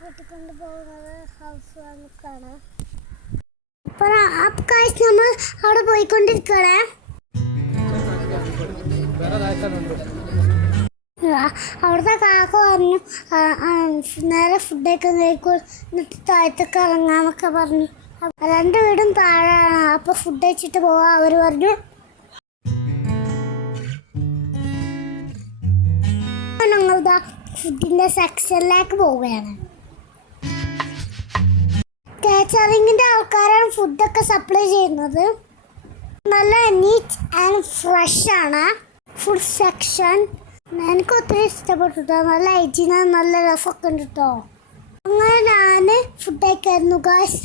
കൂട്ടിക്കൊണ്ട് പോകുന്നത് ഹൗസ് വാമിക്കാണ്. അപ്പോൾ നമ്മൾ അവിടെ പോയിക്കൊണ്ടിരിക്കണേ. അവിടുത്തെ കാക്ക പറഞ്ഞു നേരെ ഫുഡൊക്കെ കഴിക്കും, എന്നിട്ട് താഴത്തൊക്കെ ഇറങ്ങാന്നൊക്കെ പറഞ്ഞു. രണ്ട് വീടും താഴെയാണ്. അപ്പോൾ ഫുഡ് കഴിച്ചിട്ട് പോവാ അവർ പറഞ്ഞു. ഞങ്ങളിതാ ഫുഡിൻ്റെ സെക്ഷനിലേക്ക് പോവുകയാണ്. കാറ്ററിങ്ങിൻ്റെ ആൾക്കാരാണ് ഫുഡൊക്കെ സപ്ലൈ ചെയ്യുന്നത്. നല്ല നീറ്റ് ആൻഡ് ഫ്രഷ് ആണ് ഫുഡ് സെക്ഷൻ. എനിക്ക് ഒത്തിരി ഇഷ്ടപ്പെട്ടു കേട്ടോ. നല്ല ഹൈജീന, നല്ല രസമൊക്കെ ഉണ്ട് കേട്ടോ. അങ്ങനെ ഞാൻ ഫുഡ് കഴിക്കായിരുന്നു ഗായ്സ്.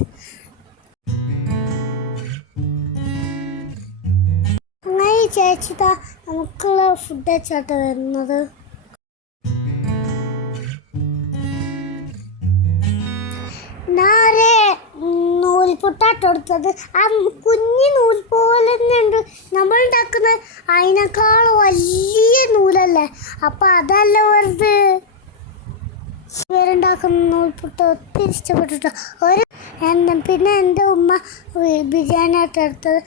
അങ്ങനെ ചേച്ചിതാ നമുക്കുള്ള ഫുഡ് വെച്ചാട്ടോ വരുന്നത്. ഞാനൊരു നൂൽപുട്ടാട്ടോ എടുത്തത്. ആ കുഞ്ഞി നൂൽ പോലെ തന്നെ ഉണ്ട്. നമ്മൾ ഉണ്ടാക്കുന്ന അതിനേക്കാൾ വലിയ നൂലല്ലേ, അപ്പം അതല്ല വെറുതെ ഇവരുണ്ടാക്കുന്ന നൂൽപുട്ട് ഒത്തിരി ഇഷ്ടപ്പെട്ടിട്ടോ. പിന്നെ എൻ്റെ ഉമ്മ ബിരിയാണി ആയിട്ട് എടുത്തത്.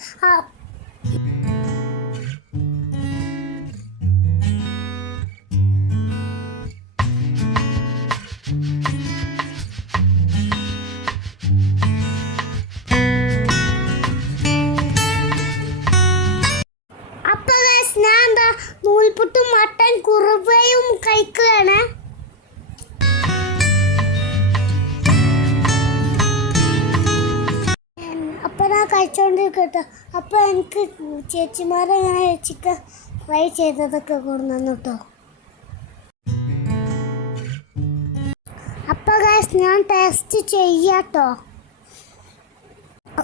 നൂൽപുട്ടും മട്ടൻ കുറുവയും കഴിക്കുകയാണ്. അപ്പം ഞാൻ കഴിച്ചോണ്ടിരിക്കട്ടോ. അപ്പം എനിക്ക് ചേച്ചിമാരെങ്ങനെ ചിക്കൻ ഫ്രൈ ചെയ്തതൊക്കെ കൊണ്ടുവന്നു കേട്ടോ. അപ്പം ഗൈസ് ഞാൻ ടേസ്റ്റ് ചെയ്യാട്ടോ.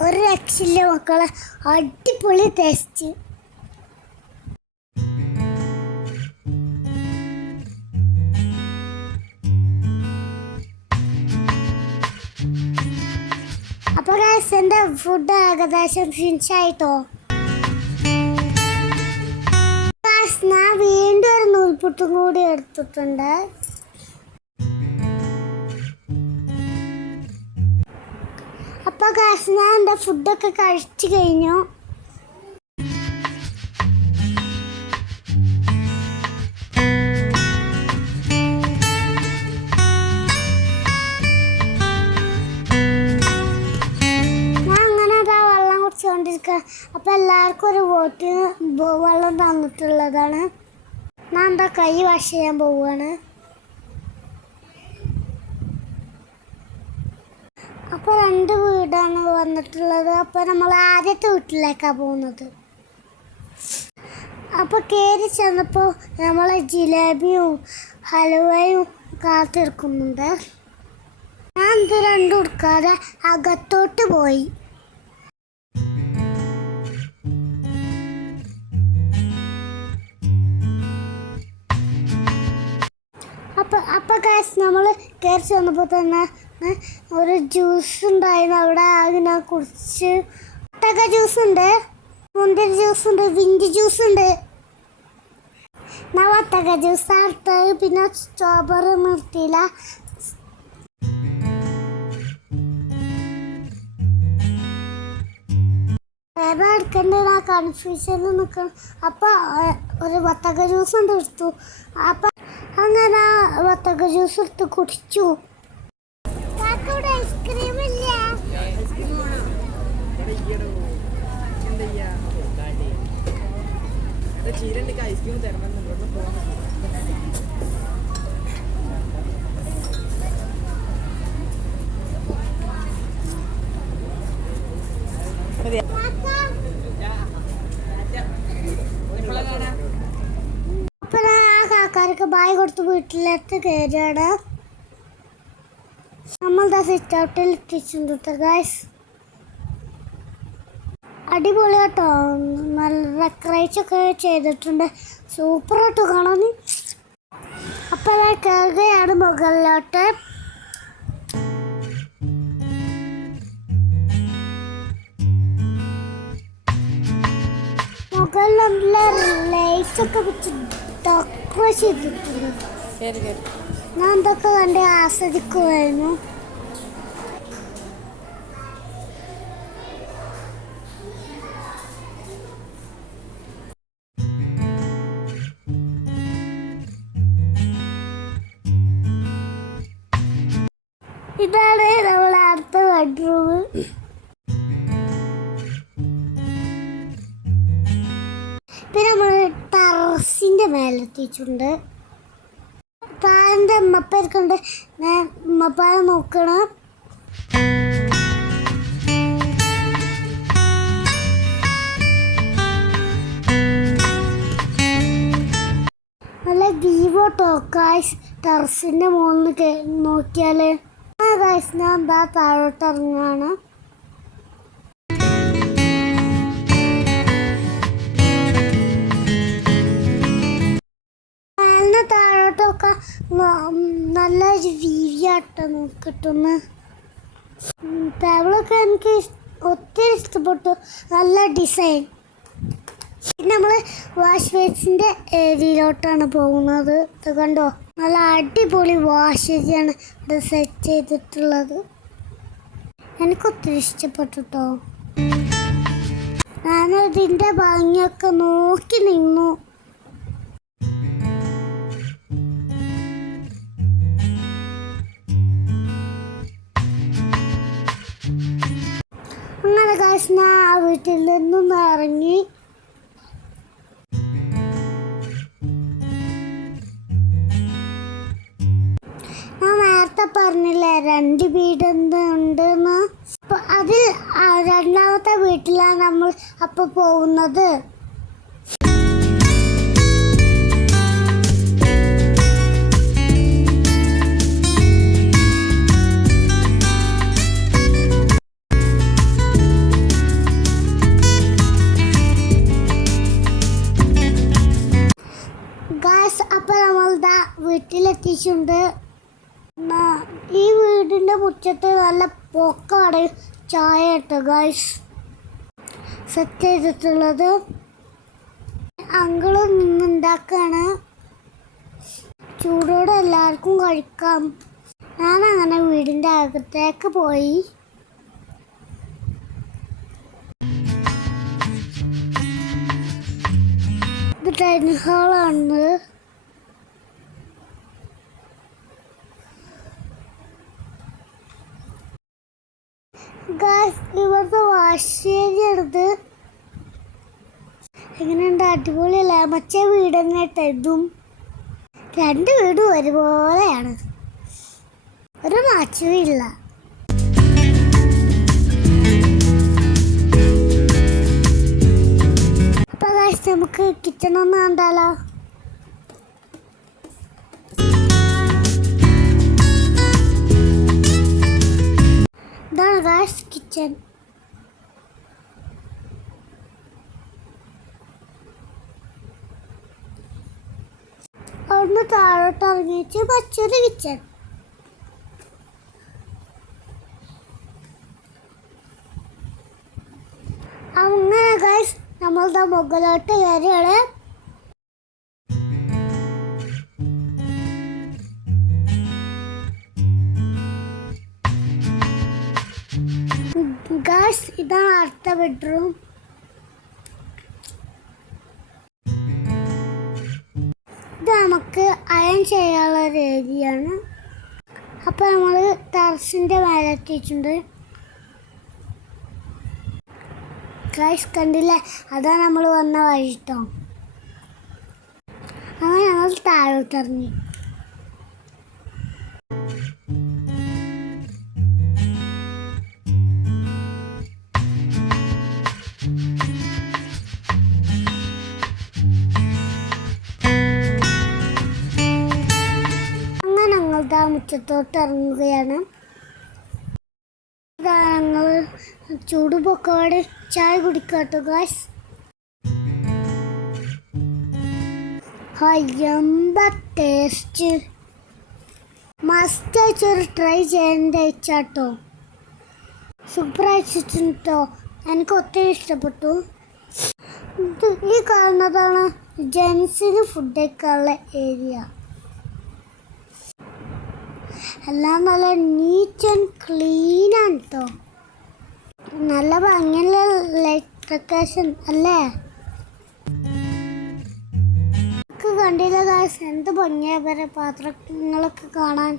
ഒരു രക്ഷയില്ല മക്കളെ, അടിപൊളി ടേസ്റ്റ്. അപ്പോൾ ഗൈസ് എൻ്റെ ഫുഡ് ഏകദേശം ഫിനിഷായിട്ടോ. ഞാൻ വീണ്ടും ഒരു നൂൽപുട്ടും കൂടി എടുത്തിട്ടുണ്ട്. അപ്പോൾ ഗൈസ് ഞാൻ എൻ്റെ ഫുഡൊക്കെ കഴിച്ചു കഴിഞ്ഞു. അപ്പം എല്ലാവർക്കും ഒരു ബോട്ടിൽ വെള്ളം തന്നിട്ടുള്ളതാണ്. ഞാൻ എന്താ കൈ വാഷ് ചെയ്യാൻ പോവുകയാണ്. അപ്പോൾ രണ്ട് വീടാണ് വന്നിട്ടുള്ളത്. അപ്പോൾ നമ്മൾ ആദ്യത്തെ വീട്ടിലേക്കാണ് പോകുന്നത്. അപ്പോൾ കയറി ചെന്നപ്പോൾ നമ്മളെ ജിലേബിയും ഹലുവയും കാത്തിരിക്കുന്നുണ്ട്. ഞാൻ ഇത് രണ്ടും എടുക്കാതെ അകത്തോട്ട് പോയി. അപ്പോൾ ഗൈസ് നമ്മൾ കയറി ചെന്നപ്പോൾ തന്നെ ഒരു ജ്യൂസ് ഉണ്ടായിരുന്നു അവിടെ. അതിനെ കുറിച്ച് ഒട്ടക ജ്യൂസ് ഉണ്ട്, മുന്തിരി ജ്യൂസ് ഉണ്ട്, വിഞ്ചി ജ്യൂസ് ഉണ്ട്. ഞാൻ ഒട്ടക ജ്യൂസ് എടുത്തത്. പിന്നെ സ്ട്രോബെറി നിർത്തിയില്ല. ഏതാ എടുക്കേണ്ടത് ആ കൺഫ്യൂഷനിൽ നിൽക്കണം. അപ്പോൾ ഒരു വത്തക്ക ജ്യൂസ് കൊണ്ട് എടുത്തു. അപ്പം അങ്ങനെ വത്തക്ക ജ്യൂസ് എടുത്ത് കുടിച്ചു. ഐസ്ക്രീം ഇല്ല. ഐസ്ക്രീം അപ്പോൾ ആ കാക്കാർക്ക് ബായ് കൊടുത്ത് വീട്ടിലേക്ക് കയറിയാണ്. നമ്മളുടെ സിറ്റ് ഔട്ടിൽ എത്തിച്ചിട്ടുണ്ട് ഗൈസ്. അടിപൊളി കേട്ടോ, നല്ല ഡെക്കറേറ്റൊക്കെ ചെയ്തിട്ടുണ്ട്. സൂപ്പറായിട്ട് കാണാൻ. അപ്പോൾ കയറുകയാണ് മുകളിലോട്ട്. മുകളിൽ നല്ല ലൈറ്റ്സൊക്കെ വെച്ചിട്ട് ഡെക്കറേറ്റ് ചെയ്തിട്ടുണ്ട്. ശരി. ഞാൻ എന്തൊക്കെ കണ്ട് ആസ്വദിക്കുമായിരുന്നു. ഇതാണ് നമ്മളെ അടുത്ത ബെഡ്റൂം. പിന്നെ നമ്മൾ ടെറസിൻ്റെ മേലെത്തിയിട്ടുണ്ട്. താഴെ ഉമ്മപ്പേർക്കുണ്ട്. ഞാൻ ഉമ്മപ്പാനെ നോക്കണം. നല്ല വിവോ ടോക്കായ്സ് ടെറസിൻ്റെ മുകളിൽ നോക്കിയാൽ ഗൈസ് ഞാൻ എന്താ താഴോട്ട് ഇറങ്ങുകയാണ്. താഴോട്ടൊക്കെ നല്ലൊരു വീവിയാട്ടോ കിട്ടുന്നു. ടേബിളൊക്കെ എനിക്ക് ഒത്തിരി ഇഷ്ടപ്പെട്ടു. നല്ല ഡിസൈൻ. പിന്നെ നമ്മൾ വാഷ് ബേസിൻ്റെ ഏരിയയിലോട്ടാണ് പോകുന്നത്. ഇത് കണ്ടോ, നല്ല അടിപൊളി വാഷ് ഏരിയയാണ് ഇത് സെറ്റ് ചെയ്തിട്ടുള്ളത്. എനിക്കൊത്തിരി ഇഷ്ടപ്പെട്ടു കേട്ടോ. ഞാനതിൻ്റെ ഭംഗിയൊക്കെ നോക്കി നിന്നു. അങ്ങനെ കാശ് ഞാൻ ആ വീട്ടിൽ നിന്നും ഇറങ്ങി. ഞാൻ നേരത്തെ പറഞ്ഞില്ലേ 2 വീടുണ്ടെന്ന്. അപ്പോൾ അതിൽ രണ്ടാമത്തെ വീട്ടിലാണ് നമ്മൾ അപ്പോൾ പോകുന്നത്. അപ്പോൾ നമ്മളിതാ വീട്ടിലെത്തിയിട്ടുണ്ട്. ഈ വീടിൻ്റെ മുറ്റത്ത് നല്ല പൊക്കാട് ചായ കേട്ടോ ഗായ്സ് സെറ്റ് ചെയ്തിട്ടുള്ളത്. അങ്കിള് നിന്നുണ്ടാക്കുകയാണ്. ചൂടോടെ എല്ലാവർക്കും കഴിക്കാം. ഞാനങ്ങനെ വീടിൻ്റെ അകത്തേക്ക് പോയി. ഇത് ഡൈനിങ് ഹാളാണ്. ഗായ്സ് ഇവിടുത്തെ വാഷ് ഏരിയ എടുത്ത് എങ്ങനെയുണ്ട്? അടിപൊളിയല്ല? മറ്റേ വീട് തന്നെ ഇതും 2 വീടും ഒരുപോലെയാണ്. ഒരു മാറ്റവും ഇല്ല. അപ്പൊ ഗായ്സ് നമുക്ക് കിച്ചൺ ഒന്ന് കണ്ടാലോ? ഇതാണ് ഗായ്സ് കിച്ചൺ. അവിടുന്ന് താഴോട്ട് ഇറങ്ങിയിട്ട് മറ്റൊരു കിച്ചൺ. അങ്ങനെ ഗായ്സ് നമ്മളുടെ മുകളിലോട്ട് കയറിയാണ്. ഗായ്സ് ഇതാണ് അടുത്ത ബെഡ്റൂം. ഇത് നമുക്ക് അയൺ ചെയ്യാനുള്ള ഒരു ഏരിയയാണ്. അപ്പോൾ നമ്മൾ ടെറസിൻ്റെ മേലെ എത്തിയിട്ടുണ്ട്. ഗായ്സ് കണ്ടില്ലേ, അതാണ് നമ്മൾ വന്ന വഴി കേട്ടോ. അങ്ങനെ ഞങ്ങൾ താഴോട്ടിറങ്ങി. മുറ്റത്തോട്ട് ഇറങ്ങുകയാണ്. ഞങ്ങൾ ചൂട് പൊക്കോടെ ചായ കുടിക്കാട്ടോ ഗായ്സ്. എന്താ ടേസ്റ്റ്! മസ്റ്റ് ഒരു ട്രൈ ചെയ്യേണ്ട വെച്ചാട്ടോ. സൂപ്പർ അയച്ചിട്ടോ. എനിക്ക് ഒത്തിരി ഇഷ്ടപ്പെട്ടു. ഈ കാണുന്നതാണ് ജെൻസിന് ഫുഡ് കഴിക്കാനുള്ള ഏരിയ. എല്ലാം നല്ല നീറ്റ് ആൻഡ് ക്ലീൻ ആണ് കേട്ടോ. നല്ല ഭംഗിയുള്ള ലൈറ്റ് പ്രകാശം അല്ലേ? കണ്ടില്ല ഗായ്സ്, എന്ത് ഭംഗിയാ വരെ പാത്രങ്ങളൊക്കെ കാണാൻ.